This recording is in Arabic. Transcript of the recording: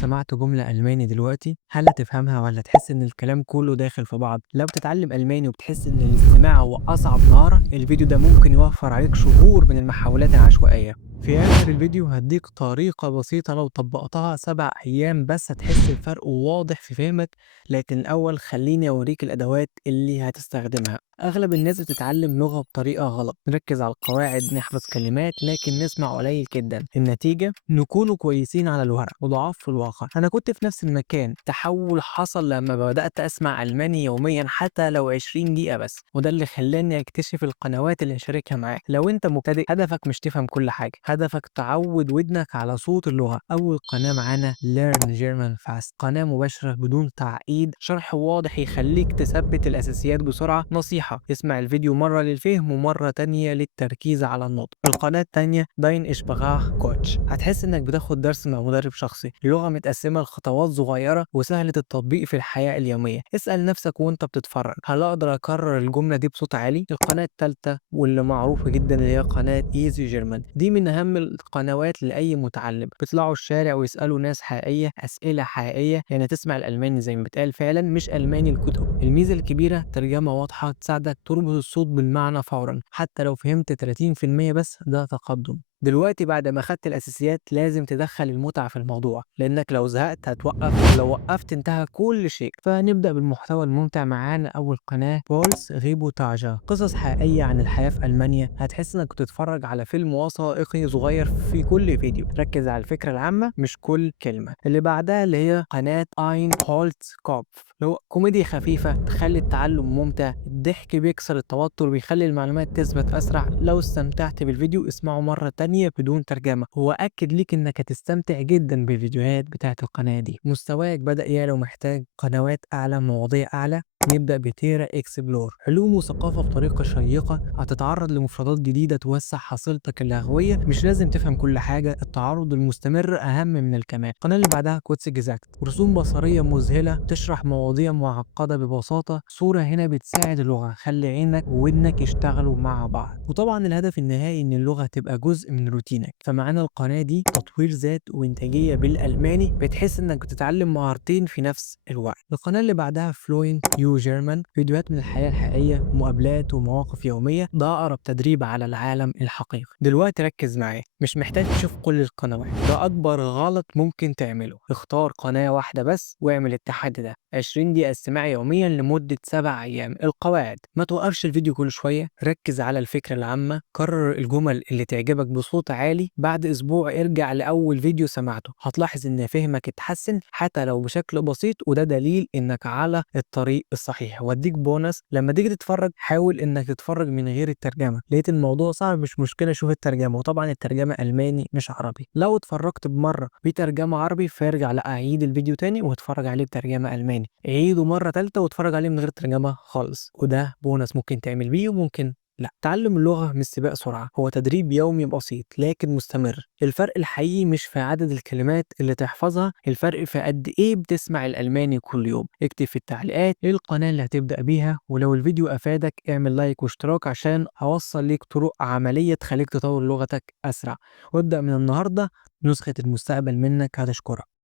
سمعت جملة ألماني دلوقتي، هل هتفهمها ولا تحس إن الكلام كله داخل في بعض؟ لو بتتعلم ألماني وبتحس إن الاستماع هو أصعب مهارة، الفيديو ده ممكن يوفر عليك شهور من المحاولات العشوائية. في آخر الفيديو هديك طريقة بسيطة لو طبقتها 7 أيام بس هتحس بفرق واضح في فهمك. لكن الأول خليني أوريك الأدوات اللي هتستخدمها. أغلب الناس بتتعلم لغة بطريقة غلط، نركز على القواعد نحفظ كلمات لكن نسمع قليل جدا. النتيجة نكونوا كويسين على الورق وضعاف في الواقع. أنا كنت في نفس المكان، تحول حصل لما بدأت أسمع ألماني يوميا حتى لو 20 دقيقة بس، وده اللي خلاني أكتشف القنوات اللي أشاركها معاك. لو أنت مبتدئ هدفك مش تفهم كل حاجة، هدفك تعود ودنك على صوت اللغة. أول قناة معانا Learn German Fast، قناة مباشرة بدون تعقيد، شرح واضح يخليك تثبت الأساسيات بسرعة. نصيحة: اسمع الفيديو مرة للفهم ومرة تانية للتركيز على النطق. القناة التانية داين إشباغاخ كوتش، هتحس إنك بتاخد درس مع مدرب شخصي. اللغة متقسمة لخطوات صغيرة وسهلة التطبيق في الحياة اليومية. اسأل نفسك وأنت بتتفرج: هل أقدر أكرر الجملة دي بصوت عالي؟ القناة التالتة واللي معروفة جدا اللي هي قناة ايزي جيرمان، دي من أهم القنوات لأي متعلم. بيطلعوا الشارع ويسألوا ناس حقيقية أسئلة حقيقية، يعني تسمع الألماني زي ما بيتقال فعلا مش ألماني الكتب. الميزة الكبيرة ترجمة واضحة تساعدك تربط الصوت بالمعنى فورا، حتى لو فهمت 30% بس ده تقدم. دلوقتي بعد ما خدت الأساسيات لازم تدخل المتعة في الموضوع، لأنك لو زهقت هتوقف ولو وقفت انتهى كل شيء. فنبدأ بالمحتوى الممتع. معانا أول قناة بولس ريبوتاجا، قصص حقيقية عن الحياة في ألمانيا. هتحس إنك بتتفرج على فيلم وثائقي صغير في كل فيديو، ركز على الفكرة العامة مش كل كلمة. اللي بعدها اللي هي قناة أين هولتس كوبف، لو كوميديا خفيفة تخلي التعلم ممتع. الضحك بيكسر التوتر بيخلي المعلومات تثبت أسرع. لو استمتعت بالفيديو اسمعه مرة تانية بدون ترجمة، هو أكد ليك إنك هتستمتع جدا بالفيديوهات بتاعت القناة دي. مستواك بدأ يعلى ومحتاج قنوات أعلى مواضيع أعلى، نبدأ بتيرا اكسبلور، علوم وثقافة بطريقة شيقة. هتتعرض لمفردات جديدة توسع حصيلتك اللغوية، مش لازم تفهم كل حاجة، التعرض المستمر أهم من الكمال. القناة اللي بعدها كوتس جزاكت، رسوم بصرية مذهلة تشرح مواضيع معقدة ببساطة. صورة هنا بتساعد اللغة، خلي عينك وودنك يشتغلوا مع بعض. وطبعا الهدف النهائي إن اللغة تبقى جزء من روتينك. فمعانا القناة دي تطوير ذات وإنتاجية بالألماني، بتحس إنك بتتعلم مهارتين في نفس الوقت. القناة اللي بعدها فلوينت يو جيرمان، فيديوهات من الحياة الحقيقية، مقابلات ومواقف يومية. ده أقرب تدريب على العالم الحقيقي. دلوقتي ركز معايا، مش محتاج تشوف كل القنوات، ده أكبر غلط ممكن تعمله. اختار قناة واحدة بس واعمل التحدي ده: 20 دقيقة استماع يوميا لمدة 7 أيام. القواعد: ما توقفش الفيديو كل شوية، ركز على الفكرة العامة، كرر الجمل اللي تعجبك بصوت عالي. بعد أسبوع ارجع لأول فيديو سمعته، هتلاحظ إن فهمك اتحسن حتى لو بشكل بسيط، وده دليل إنك على الطريق الصحيح. واديك بونص: لما تيجي تتفرج حاول إنك تتفرج من غير الترجمة. لقيت الموضوع صعب مش مشكلة، شوف الترجمة، وطبعا الترجمة ألماني مش عربي. لو اتفرجت بمرة بترجمة عربي فارجع لا أعيد الفيديو تاني واتفرج عليه بترجمة ألماني، عيده مرة تالتة واتفرج عليه من غير ترجمة خالص. وده بونص ممكن تعمل بيه وممكن لا. تعلم اللغة مش سباق سرعة، هو تدريب يومي بسيط لكن مستمر. الفرق الحقيقي مش في عدد الكلمات اللي تحفظها، الفرق في قد ايه بتسمع الألماني كل يوم. اكتب في التعليقات ايه القناة اللي هتبدأ بيها، ولو الفيديو أفادك اعمل لايك واشتراك عشان هوصل ليك طرق عملية تخليك تطور لغتك أسرع. وابدأ من النهاردة، نسخة المستقبل منك هتشكرك.